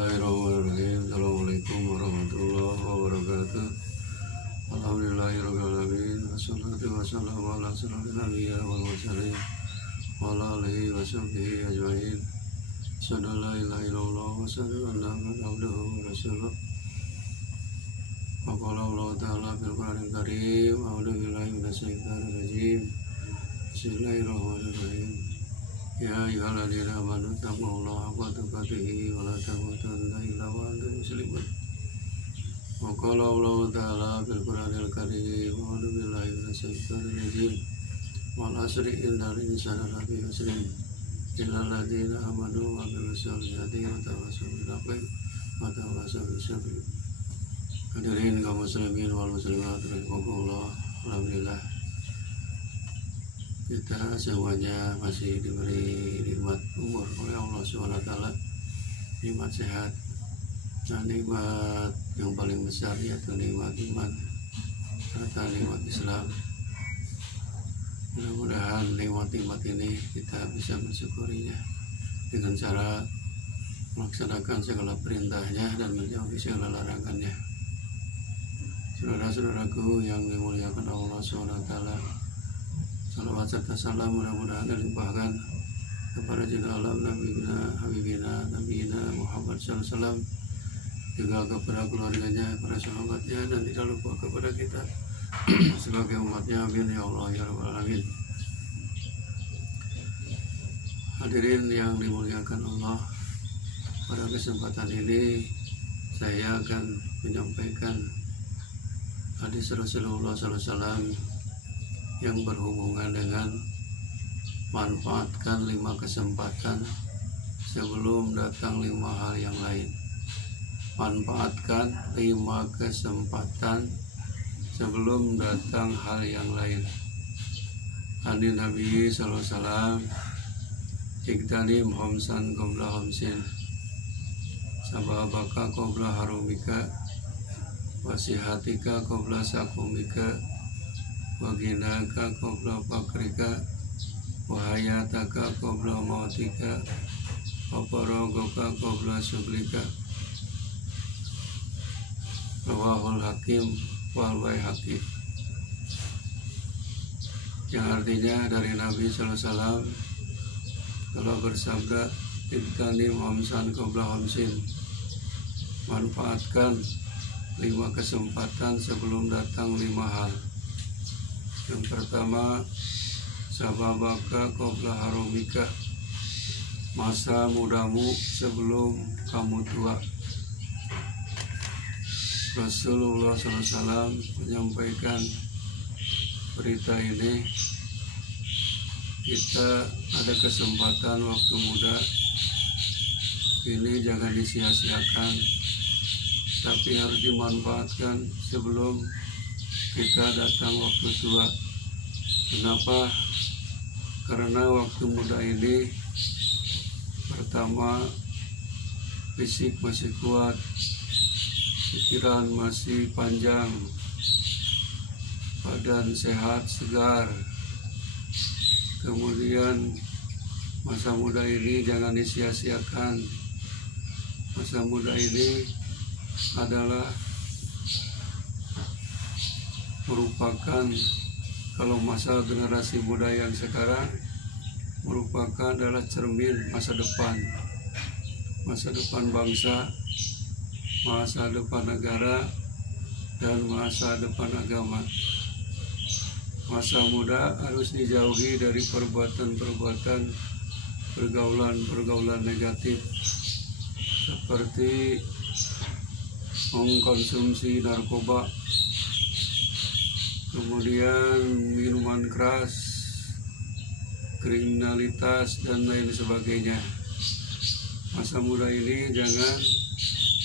Bismillahirrahmanirrahim. Assalamualaikum warahmatullahi wabarakatuh. Alhamdulillahirabbil alamin. Wassalatu wassalamu ala asyrofil anbiya'i wal mursalin wa ala alihi washabbihi ajmain. Asyhadu an la ilaha illallah wa asyhadu anna Muhammadan abduhu wa rasuluh. Wa qala Allah ta'ala fil Qur'anil Karim. A'udzu billahi minasyaitonir rajim. Bismillahirrahmanirrahim. Ya ayyuhalladzina amanu taqullaha haqqa tuqatih wa la tamutunna illa wa antum muslimun. Wa qala Allah ta'ala fil Qur'anil Karim. A'udzu billahi minasyaitonir rajim. Wal 'asri innal insana lafi khusrin illal ladzina amanu wa 'amilus solihati wa tawassaw bil haqqi wa tawassaw bis sabr. Hadirin kaum muslimin wal muslimat rahimakumullah. Alhamdulillah, kita semuanya masih diberi nikmat umur oleh Allah SWT, nikmat sehat, dan nikmat yang paling besar yaitu nikmat iman serta nikmat Islam. Mudah-mudahan nikmat-nikmat ini kita bisa mensyukurinya dengan cara melaksanakan segala perintahnya dan menjauhi segala larangannya. Saudara-saudaraku yang dimuliakan Allah SWT, salawat serta salam mudah-mudahan dilimpahkan kepada junjungan alam Nabi Muhammad SAW, juga kepada keluarganya, para sahabatnya, dan tidak lupa kepada kita sebagai umatnya. Amin ya Allah ya Rabbal alamin. Hadirin yang dimuliakan Allah, pada kesempatan ini saya akan menyampaikan hadis Rasulullah SAW yang berhubungan dengan manfaatkan 5 kesempatan sebelum datang 5 hal yang lain. Manfaatkan 5 kesempatan sebelum datang hal yang lain. Hadis Nabi SAW, Iktanim homsan qabla homsin, sababaka qabla harumika, wasihatika qabla sakumika, waginaka qabla fakrika, wahayataka qabla mautika, waparogaka qabla syuglika. Rawahul Hakim wal Baihaqi. Yang artinya dari Nabi SAW telah bersabda, Ibtanim hamsan qabla hamsin, manfaatkan 5 kesempatan sebelum datang 5 hal. Yang pertama, sababaka qabla harumika, masa mudamu sebelum kamu tua. Rasulullah SAW menyampaikan berita ini, kita ada kesempatan waktu muda ini jangan disia-siakan, tapi harus dimanfaatkan sebelum kita datang waktu tua. Kenapa? Karena waktu muda ini, pertama, fisik masih kuat, pikiran masih panjang, badan sehat, segar. Kemudian masa muda ini jangan disia-siakan. Masa muda ini adalah merupakan, kalau masa generasi muda yang sekarang merupakan adalah cermin masa depan bangsa, masa depan negara, dan masa depan agama. Masa muda harus dijauhi dari perbuatan-perbuatan, pergaulan-pergaulan negatif seperti mengkonsumsi narkoba, kemudian minuman keras, kriminalitas, dan lain sebagainya. Masa muda ini jangan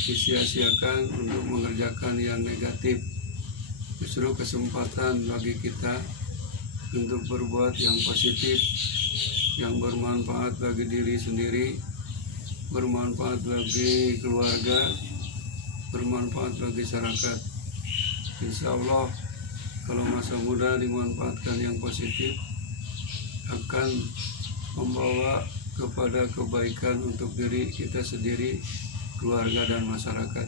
disia-siakan untuk mengerjakan yang negatif. Justru kesempatan bagi kita untuk berbuat yang positif, yang bermanfaat bagi diri sendiri, bermanfaat bagi keluarga, bermanfaat bagi masyarakat. Insya Allah, kalau masa muda dimanfaatkan yang positif, akan membawa kepada kebaikan untuk diri kita sendiri, keluarga dan masyarakat.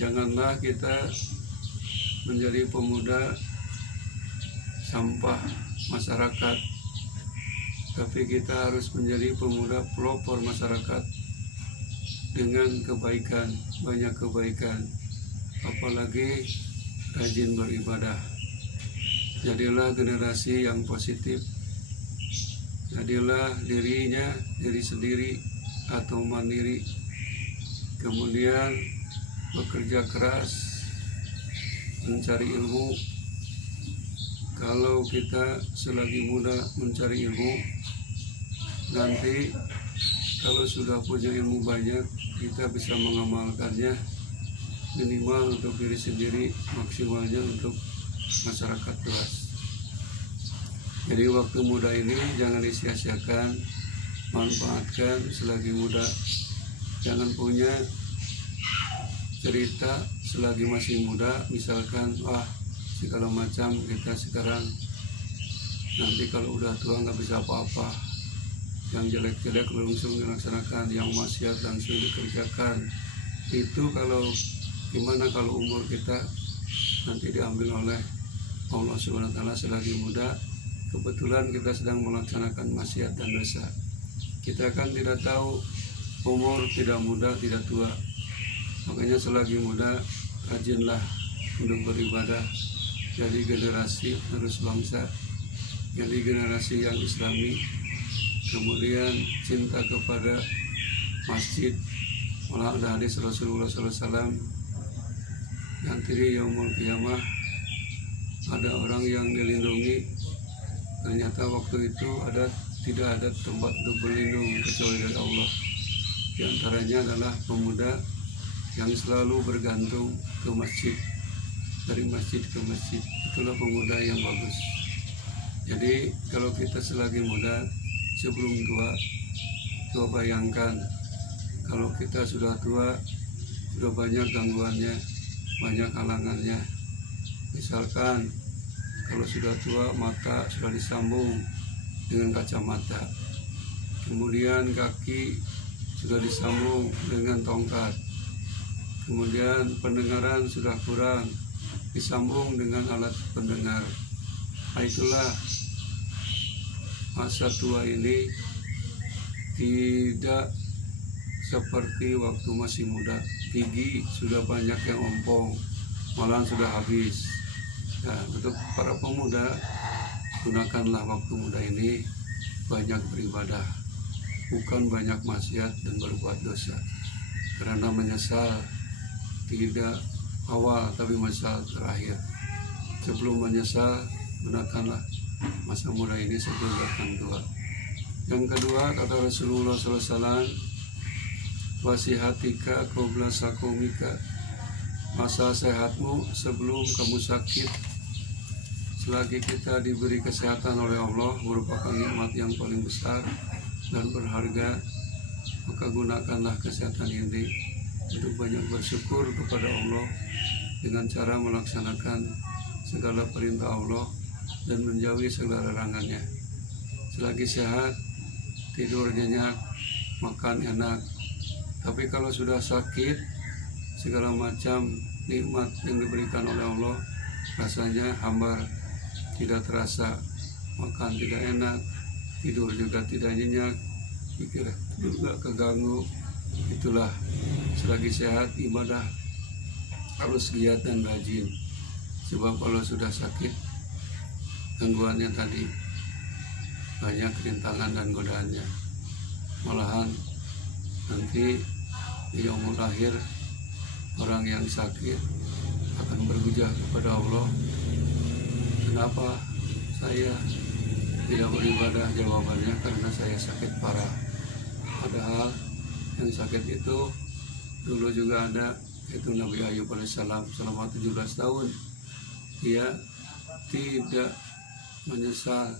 Janganlah kita menjadi pemuda sampah masyarakat, tapi kita harus menjadi pemuda pelopor masyarakat dengan kebaikan, banyak kebaikan, apalagi rajin beribadah. Jadilah generasi yang positif, jadilah diri sendiri atau mandiri, kemudian bekerja keras mencari ilmu. Kalau kita selagi muda mencari ilmu, nanti kalau sudah punya ilmu banyak, kita bisa mengamalkannya minimal untuk diri sendiri, maksimalnya untuk masyarakat luas. Jadi waktu muda ini jangan disia-siakan, manfaatkan selagi muda. Jangan punya cerita selagi masih muda, misalkan segala macam kita sekarang, nanti kalau udah tua nggak bisa apa-apa. Yang jelek-jelek langsung dilaksanakan, yang maksiat langsung dikerjakan. Itu kalau gimana kalau umur kita nanti diambil oleh Allah Subhanahu wa Ta'ala selagi muda, kebetulan kita sedang melaksanakan maksiat dan dosa. Kita kan tidak tahu umur, tidak muda, tidak tua. Makanya selagi muda rajinlah untuk beribadah, jadi generasi terus bangsa, jadi generasi yang islami, kemudian cinta kepada masjid. Malah ada hadis Rasulullah SAW, nanti di yaumul qiyamah ada orang yang dilindungi, ternyata waktu itu tidak ada tempat untuk berlindung kecuali dari Allah. Di antaranya adalah pemuda yang selalu bergantung ke masjid, dari masjid ke masjid. Itulah pemuda yang bagus. Jadi kalau kita selagi muda sebelum tua, coba bayangkan kalau kita sudah tua, sudah banyak gangguannya, banyak halangannya. Misalkan kalau sudah tua, mata sudah disambung dengan kacamata, kemudian kaki sudah disambung dengan tongkat, kemudian pendengaran sudah kurang, disambung dengan alat pendengar. Itulah masa tua ini tidak seperti waktu masih muda. Gigi sudah banyak yang ompong, malah sudah habis. Nah, untuk para pemuda, gunakanlah waktu muda ini banyak beribadah, bukan banyak maksiat dan berbuat dosa. Karena menyesal tidak awal, tapi menyesal terakhir. Sebelum menyesal, gunakanlah masa muda ini sebelum datang tua. Yang kedua, kata Rasulullah SAW, wasihatika qabla sakomika, masa sehatmu sebelum kamu sakit. Selagi kita diberi kesehatan oleh Allah, merupakan nikmat yang paling besar dan berharga, maka gunakanlah kesehatan ini untuk banyak bersyukur kepada Allah dengan cara melaksanakan segala perintah Allah dan menjauhi segala larangannya. Selagi sehat, tidur nyenyak, makan enak. Tapi kalau sudah sakit, segala macam nikmat yang diberikan oleh Allah rasanya hambar, tidak terasa, makan tidak enak, tidur juga tidak nyenyak, pikir juga keganggu. Itulah selagi sehat, ibadah harus giat dan rajin. Sebab kalau sudah sakit, gangguannya tadi banyak rintangan dan godaannya. Malahan nanti di yaumul akhir, orang yang sakit akan berhujah kepada Allah, kenapa saya tidak beribadah? Jawabannya, karena saya sakit parah. Padahal yang sakit itu dulu juga ada, yaitu Nabi Ayub alaihissalam. Selama 17 tahun dia tidak menyesal,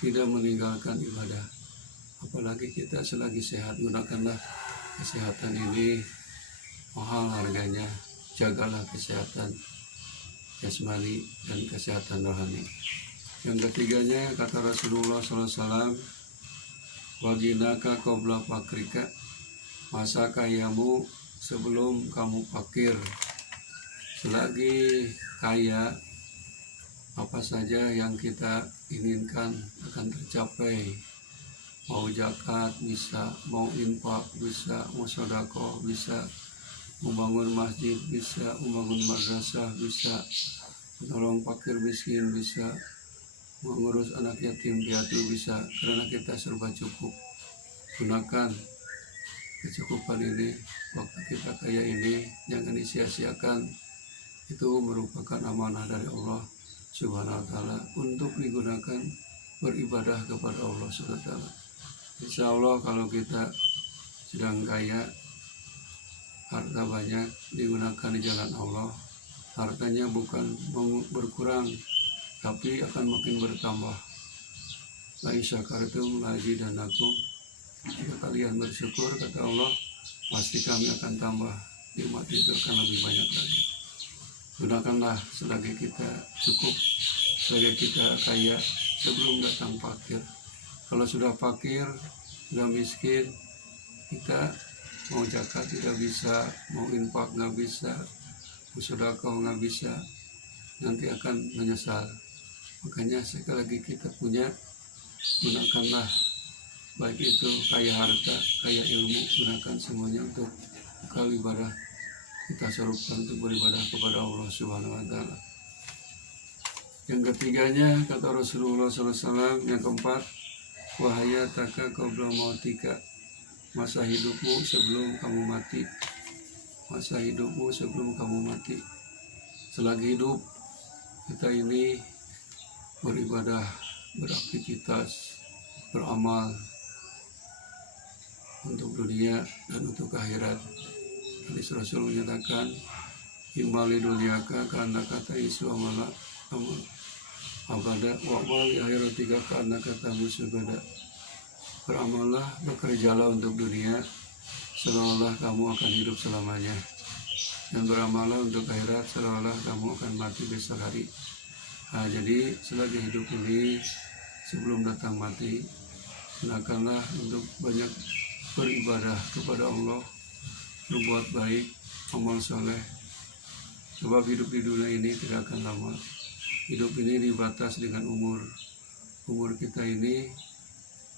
tidak meninggalkan ibadah. Apalagi kita selagi sehat, gunakanlah kesehatan ini, mahal harganya. Jagalah kesehatan jasmani dan kesehatan rohani. Yang ketiganya, kata Rasulullah SAW, waginaka qabla fakrika, masa kayamu sebelum kamu fakir. Selagi kaya, apa saja yang kita inginkan akan tercapai. Mau zakat bisa, mau infak bisa, mau sedekah bisa, membangun masjid bisa, membangun madrasah bisa, menolong fakir miskin bisa, mengurus anak yatim piatu bisa, karena kita serba cukup. Gunakan kecukupan ini, waktu kita kaya ini, jangan disia-siakan. Itu merupakan amanah dari Allah Subhanahu wa Ta'ala untuk digunakan beribadah kepada Allah Subhanahu wa Ta'ala. Insya Allah kalau kita sedang kaya, harta banyak digunakan di jalan Allah, hartanya bukan berkurang tapi akan makin bertambah. La in syakartum la azidannakum. Jika kalian bersyukur, kata Allah, pasti kami akan tambah nikmat itu akan lebih banyak lagi. Gunakanlah selagi kita cukup, selagi kita kaya, sebelum datang fakir. Kalau sudah fakir, sudah miskin, kita mau zakat tidak bisa, mau infak nggak bisa, mau sedekah nggak bisa, nanti akan menyesal. Makanya sekali lagi kita punya, gunakanlah, baik itu kaya harta, kaya ilmu, gunakan semuanya untuk bekal ibadah. Kita serukan untuk beribadah kepada Allah Subhanahu wa Ta'ala. Yang ketiganya, kata Rasulullah SAW, yang keempat, wahayataka qabla mautika, masa hidupmu sebelum kamu mati. Masa hidupmu sebelum kamu mati. Selagi hidup, kita ini beribadah, beraktivitas, beramal untuk dunia dan untuk akhirat. Hadis Rasul menyatakan, imbali dunyaka karena kata isu amala amal abada wa mali akhiratika karena kata musabada. Beramallah, bekerjalah untuk dunia seolah-olah kamu akan hidup selamanya, dan beramallah untuk akhirat seolah-olah kamu akan mati besok hari. Nah, jadi selagi hidup ini sebelum datang mati, gunakanlah untuk banyak beribadah kepada Allah, berbuat baik, amal soleh. Sebab hidup di dunia ini tidak akan lama. Hidup ini dibatas dengan umur. Umur kita ini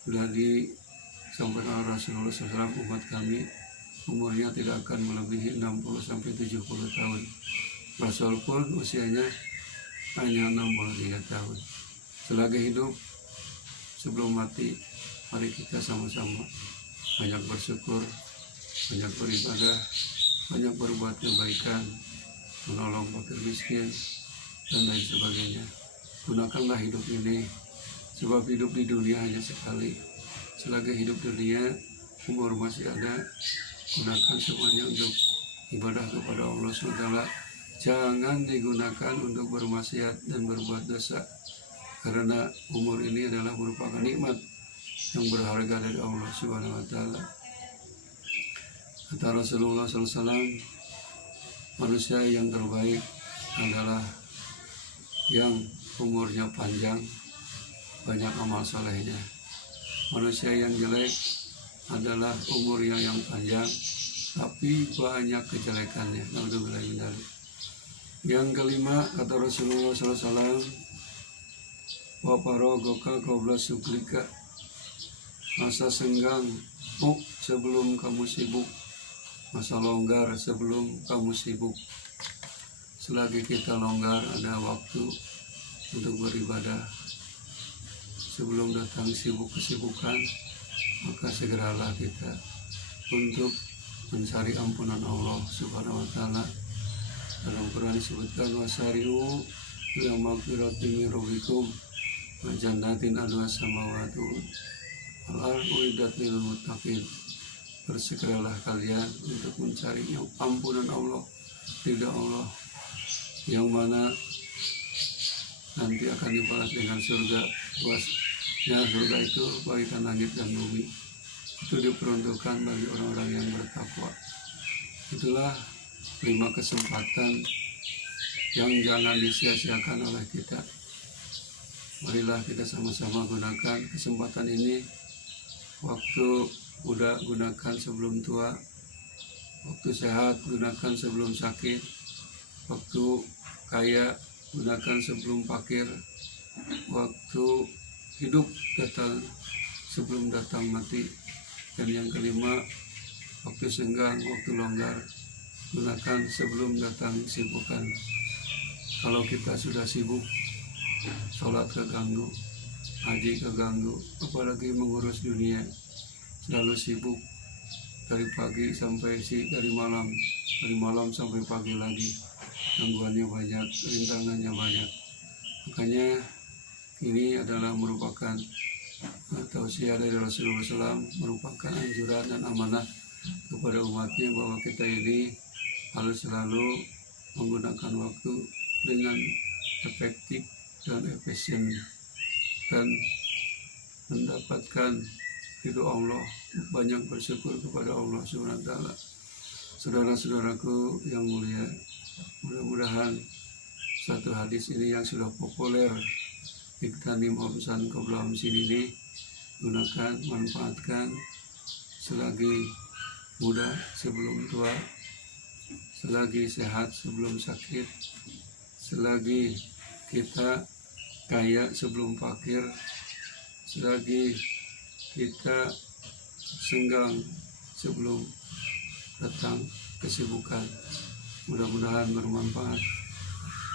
sudah disampaikan oleh Rasulullah SAW, umat kami umurnya tidak akan melebihi 60-70 tahun. Rasul pun usianya hanya 63 tahun. Selagi hidup sebelum mati, mari kita sama-sama banyak bersyukur, banyak beribadah, banyak berbuat kebaikan, menolong fakir miskin, dan lain sebagainya. Gunakanlah hidup ini, sebab hidup di dunia hanya sekali. Selagi hidup dunia, umur masih ada, gunakan semuanya untuk ibadah kepada Allah SWT. Jangan digunakan untuk bermaksiat dan berbuat dosa, karena umur ini adalah merupakan nikmat yang berharga dari Allah Subhanahu wa Ta'ala. Kata Rasulullah SAW, manusia yang terbaik adalah yang umurnya panjang, banyak amal solehnya. Manusia yang jelek adalah umurnya yang panjang, tapi banyak kejelekannya. Naudzubillah min dzalik. Yang kelima, kata Rasulullah SAW, wa faragoka qabla suglika, masa senggangmu sebelum kamu sibuk, masa longgar sebelum kamu sibuk. Selagi kita longgar, ada waktu untuk beribadah. Sebelum datang sibuk kesibukan, maka segeralah kita untuk mencari ampunan Allah Subhanahu wa Ta'ala. Dalam Quran disebutkan, wasari'u ila magfiratin min rabbikum wa jannatin 'arduha samawati wal ardu uiddat lil muttaqin. Bersegeralah kalian untuk mencari ampunan Allah, ridha Allah, yang mana nanti akan dibalas dengan surga. Luasnya surga itu bagaikan langit dan bumi. Itu diperuntukkan bagi orang-orang yang bertakwa. Itulah 5 kesempatan yang jangan disia-siakan oleh kita. Marilah kita sama-sama gunakan kesempatan ini. Waktu muda gunakan sebelum tua, Waktu sehat gunakan sebelum sakit. Waktu kaya gunakan sebelum fakir. Waktu hidup datang sebelum datang mati. Dan yang kelima, waktu senggang, waktu longgar gunakan sebelum datang kesibukan. Kalau kita sudah sibuk, sholat keganggu, haji keganggu, apalagi mengurus dunia, selalu sibuk dari pagi sampai dari malam sampai pagi lagi, gangguannya banyak, rintangannya banyak. Makanya ini adalah merupakan tausiah dari Rasulullah SAW, merupakan anjuran dan amanah kepada umatnya bahwa kita ini harus selalu menggunakan waktu dengan efektif dan efisien dan mendapatkan ridho Allah, banyak bersyukur kepada Allah Subhanahu wa Ta'ala. Saudara-saudaraku yang mulia, mudah-mudahan satu hadis ini yang sudah populer Iktanim Obsan Qobla Hamsin ini gunakan, manfaatkan selagi muda sebelum tua, selagi sehat sebelum sakit, selagi kita kaya sebelum fakir, selagi kita senggang sebelum datang kesibukan. Mudah-mudahan bermanfaat,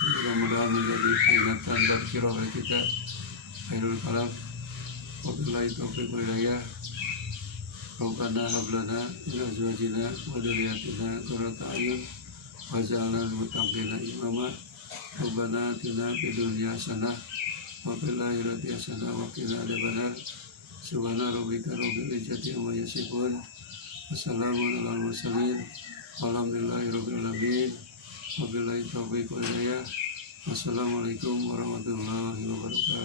mudah-mudahan menjadi peringatan dan kirah kita. Khairul kalam, wabillahi taufiq wal hidayah. Rabbana hab lana min azwajina wa dhurriyyatina qurrata a'yun waj'alna lil muttaqina imama. Rabbana atina fid dunya hasanah wa fil akhirati hasanah wa qina adzabannar. Subhana rabbika rabbil izzati amma yasifun. Wassalamun alal mursalin. Walhamdulillahi rabbil alamin. Wabillahi taufiq wal hidayah. Wassalamualaikum warahmatullahi wabarakatuh.